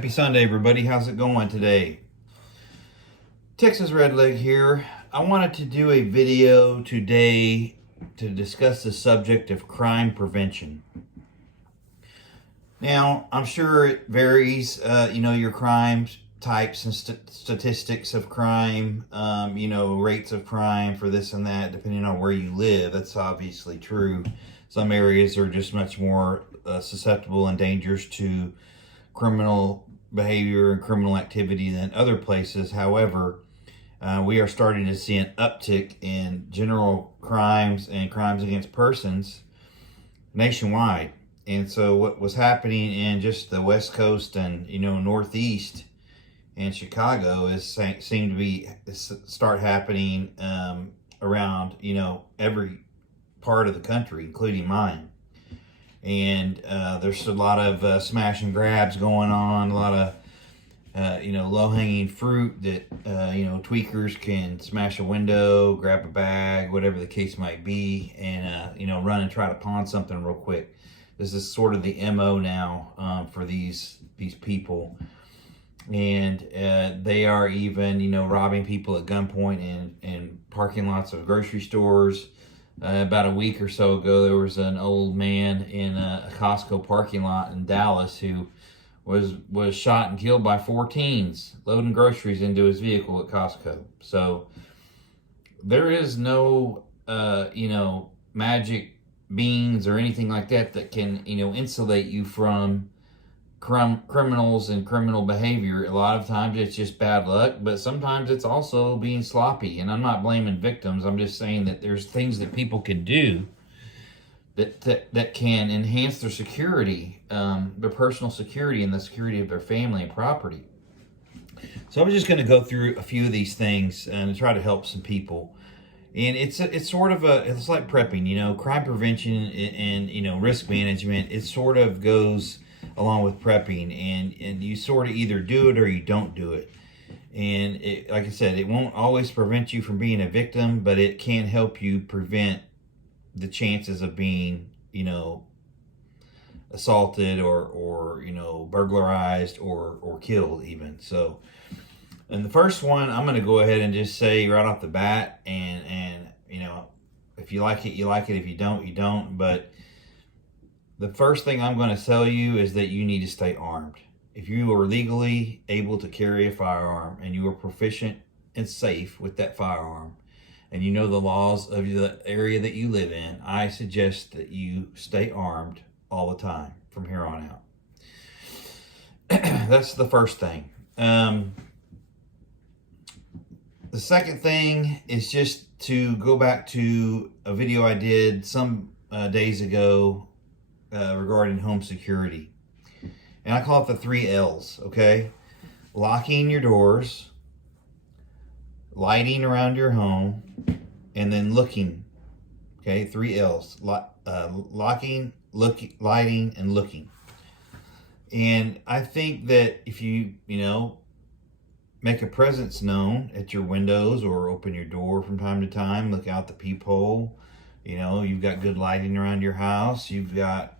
Happy Sunday, everybody. How's it going today? Texas Redleg here. I wanted to do a video today to discuss the subject of crime prevention. Now, I'm sure it varies, your crime types and statistics of crime, rates of crime for this and that, depending on where you live. That's obviously true. Some areas are just much more susceptible and dangerous to criminal behavior and criminal activity than other places. However, we are starting to see an uptick in general crimes and crimes against persons nationwide. And so what was happening in just the West Coast and, Northeast and Chicago seemed to be start happening around, every part of the country, including mine. And there's a lot of smash and grabs going on, a lot of low-hanging fruit that tweakers can smash a window, grab a bag, whatever the case might be, and run and try to pawn something real quick. This is sort of the MO now for these people, and they are even robbing people at gunpoint in parking lots of grocery stores. About a week or so ago, there was an old man in a Costco parking lot in Dallas who was shot and killed by 4 teens loading groceries into his vehicle at Costco. So there is no, magic beans or anything like that can, insulate you from criminals and criminal behavior. A lot of times it's just bad luck, but sometimes it's also being sloppy. And I'm not blaming victims. I'm just saying that there's things that people can do that can enhance their security, their personal security and the security of their family and property. So I'm just going to go through a few of these things and try to help some people. And it's like prepping, crime prevention and risk management. It sort of goes along with prepping, and you sort of either do it or you don't do it. And like I said, it won't always prevent you from being a victim, but it can help you prevent the chances of being, assaulted or burglarized or killed even. So, and the first one, I'm going to go ahead and just say right off the bat, and if you like it, you like it. If you don't, you don't. But the first thing I'm going to tell you is that you need to stay armed. If you are legally able to carry a firearm and you are proficient and safe with that firearm, and you know the laws of the area that you live in, I suggest that you stay armed all the time from here on out. That's the first thing. The second thing is just to go back to a video I did some days ago regarding home security. And I call it the 3 L's, okay? Locking your doors, lighting around your home, and then looking. Okay, 3 L's. Locking, lighting, and looking. And I think that if you, make a presence known at your windows or open your door from time to time, look out the peephole, you've got good lighting around your house, you've got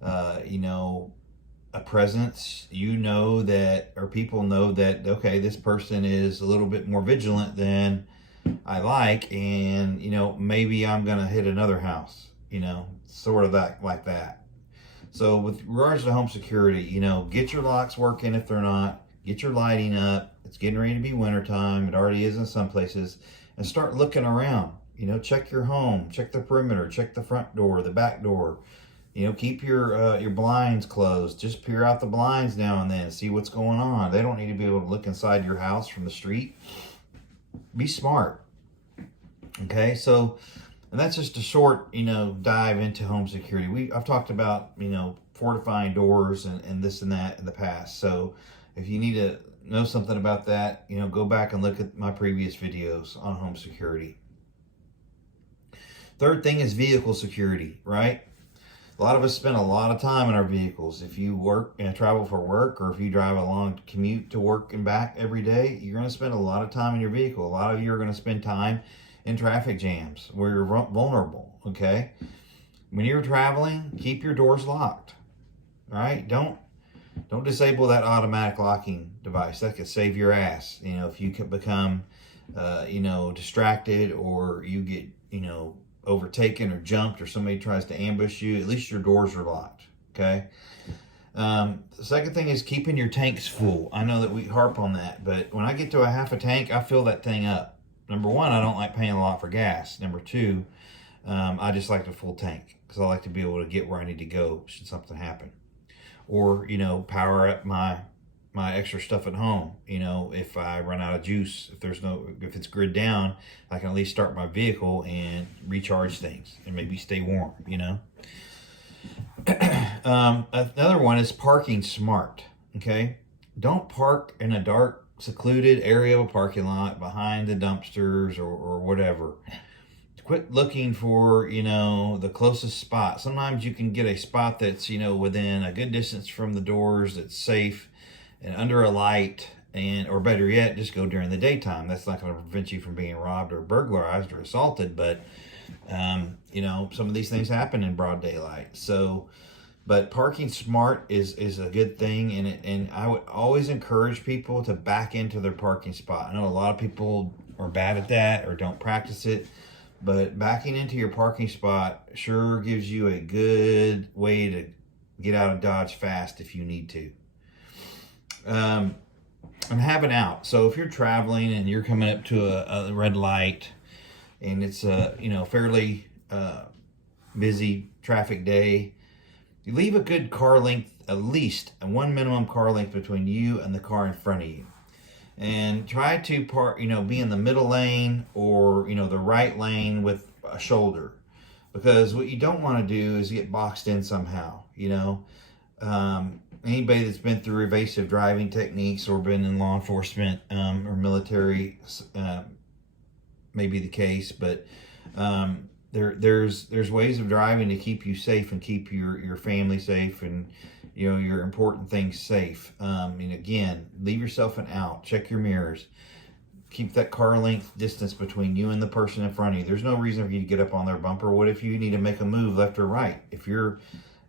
a presence, or people know that, okay, this person is a little bit more vigilant than I like, and, maybe I'm going to hit another house, sort of like that. So with regards to home security, get your locks working if they're not, get your lighting up. It's getting ready to be wintertime. It already is in some places. And start looking around, check your home, check the perimeter, check the front door, the back door. Keep your blinds closed. Just peer out the blinds now and then. See what's going on. They don't need to be able to look inside your house from the street. Be smart. Okay, so, and that's just a short, dive into home security. I've talked about, fortifying doors and this and that in the past. So if you need to know something about that, go back and look at my previous videos on home security. Third thing is vehicle security, right? A lot of us spend a lot of time in our vehicles. If you work and travel for work, or if you drive a long commute to work and back every day, you're going to spend a lot of time in your vehicle. A lot of you are going to spend time in traffic jams where you're vulnerable, okay? When you're traveling, keep your doors locked, right? Don't Don't disable that automatic locking device. That could save your ass. You know, if you could become, distracted, or you get, overtaken or jumped, or somebody tries to ambush you, at least your doors are locked. Okay. The second thing is keeping your tanks full. I know that we harp on that, but when I get to a half a tank, I fill that thing up. Number one, I don't like paying a lot for gas. Number two, I just like the full tank because I like to be able to get where I need to go should something happen. Or, power up my extra stuff at home. If I run out of juice, if it's grid down, I can at least start my vehicle and recharge things and maybe stay warm. Another one is parking smart. Okay, don't park in a dark, secluded area of a parking lot behind the dumpsters or whatever. Quit looking for, the closest spot. Sometimes you can get a spot that's, within a good distance from the doors, that's safe and under a light, or better yet, just go during the daytime. That's not going to prevent you from being robbed or burglarized or assaulted, but, some of these things happen in broad daylight. So, but parking smart is a good thing, and I would always encourage people to back into their parking spot. I know a lot of people are bad at that or don't practice it. But backing into your parking spot sure gives you a good way to get out of Dodge fast if you need to. And have an out. So if you're traveling and you're coming up to a red light and it's a fairly busy traffic day, you leave a good car length, at least one minimum car length between you and the car in front of you. And try to be in the middle lane or, the right lane with a shoulder, because what you don't want to do is get boxed in somehow. Anybody that's been through evasive driving techniques or been in law enforcement or military may be the case, but there's ways of driving to keep you safe and keep your family safe and your important things safe. And again, leave yourself an out. Check your mirrors. Keep that car length distance between you and the person in front of you. There's no reason for you to get up on their bumper. What if you need to make a move left or right? If you're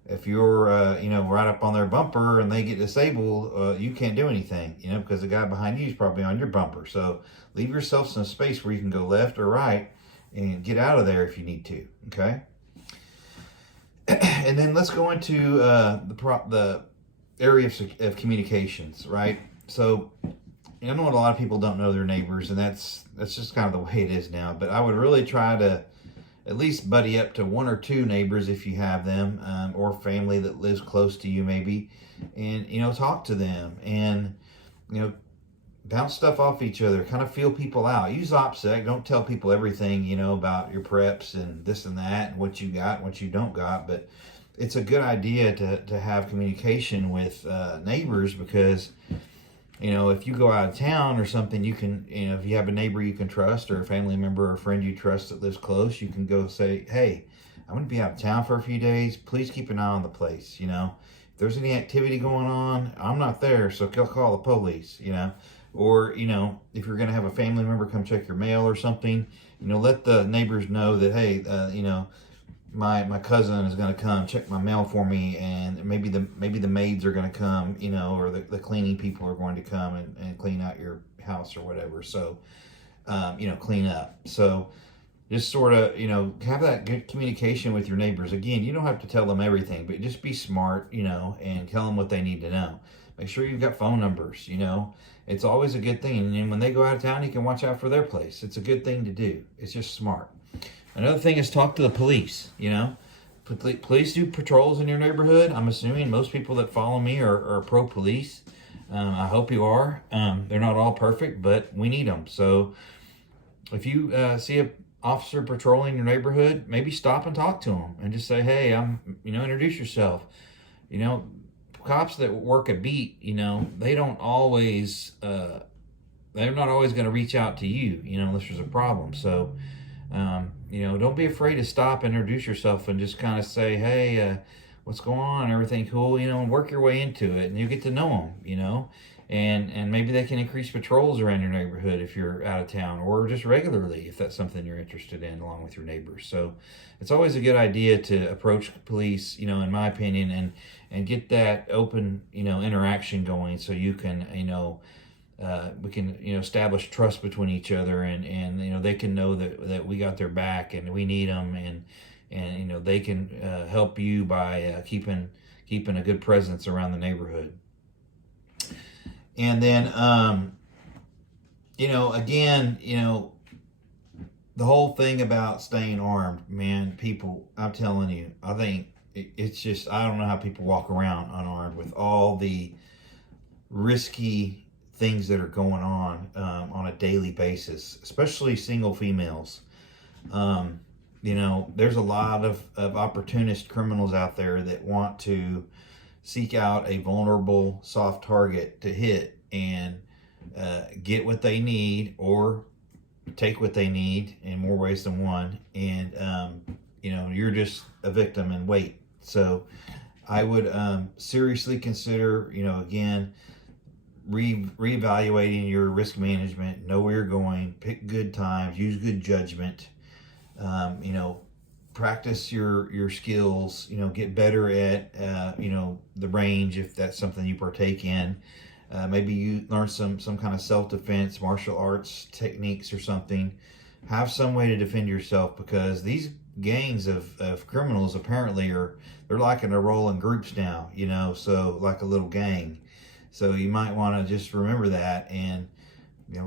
right up on their bumper and they get disabled, you can't do anything, because the guy behind you is probably on your bumper. So leave yourself some space where you can go left or right and get out of there if you need to. Okay. And then let's go into the area of communications, right? So I know a lot of people don't know their neighbors, and that's just kind of the way it is now. But I would really try to at least buddy up to one or two neighbors if you have them, or family that lives close to you maybe, and talk to them and bounce stuff off each other, kind of feel people out. Use OPSEC. Don't tell people everything, about your preps and this and that and what you got and what you don't got. But it's a good idea to have communication with neighbors, because, if you go out of town or something, you can, if you have a neighbor you can trust, or a family member or a friend you trust that lives close, you can go say, hey, I'm going to be out of town for a few days. Please keep an eye on the place. If there's any activity going on, I'm not there, so call the police, Or, if you're going to have a family member come check your mail or something, let the neighbors know that, hey, my cousin is going to come check my mail for me, and maybe the maids are going to come, or the cleaning people are going to come and clean out your house or whatever. So, clean up. So just sort of, have that good communication with your neighbors. Again, you don't have to tell them everything, but just be smart, and tell them what they need to know. Make sure you've got phone numbers, It's always a good thing. And when they go out of town, you can watch out for their place. It's a good thing to do. It's just smart. Another thing is talk to the police, Police do patrols in your neighborhood. I'm assuming most people that follow me are pro-police. I hope you are. They're not all perfect, but we need them. So if you see a officer patrolling your neighborhood, maybe stop and talk to them and just say, hey, introduce yourself. Cops that work a beat, they don't always, they're not always going to reach out to you, unless there's a problem. So, don't be afraid to stop, introduce yourself, and just kind of say, hey, what's going on? Everything cool? And work your way into it, and you get to know them, and maybe they can increase patrols around your neighborhood if you're out of town, or just regularly if that's something you're interested in, along with your neighbors. So it's always a good idea to approach police, in my opinion, and get that open, interaction going, so you can, we can, establish trust between each other, and they can know that we got their back and we need them, and they can help you by keeping a good presence around the neighborhood. And then, again, the whole thing about staying armed, man, people, I'm telling you, I think it's just, I don't know how people walk around unarmed with all the risky things that are going on a daily basis, especially single females. There's a lot of opportunist criminals out there that want to seek out a vulnerable, soft target to hit and get what they need, or take what they need in more ways than one. And, you're just a victim and wait. So I would seriously consider, again, reevaluating your risk management, know where you're going, pick good times, use good judgment, practice your skills, get better at, the range, if that's something you partake in. Maybe you learn some kind of self-defense, martial arts techniques or something. Have some way to defend yourself, because these gangs of criminals apparently they're like in a roll in groups now, so like a little gang. So you might want to just remember that, and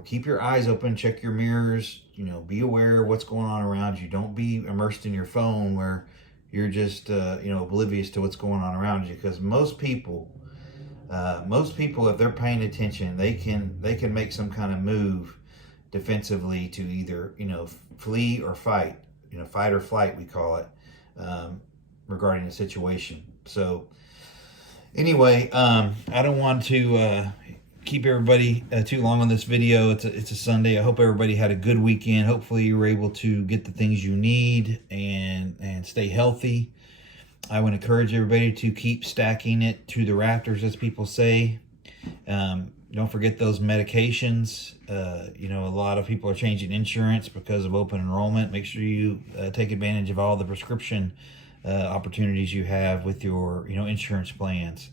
keep your eyes open, check your mirrors, be aware of what's going on around you. Don't be immersed in your phone where you're just oblivious to what's going on around you, because most people, if they're paying attention, they can make some kind of move defensively to either flee or fight, fight or flight, we call it, regarding the situation. So anyway, I don't want to keep everybody too long on this video. It's a Sunday. I hope everybody had a good weekend. Hopefully you were able to get the things you need and stay healthy. I would encourage everybody to keep stacking it to the rafters, as people say. Don't forget those medications. A lot of people are changing insurance because of open enrollment. Make sure you take advantage of all the prescription opportunities you have with your insurance plans.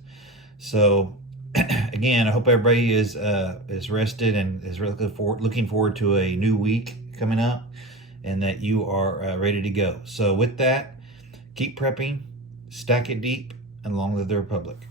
So again, I hope everybody is rested and is looking forward to a new week coming up, and that you are ready to go. So with that, keep prepping, stack it deep, and long live the Republic.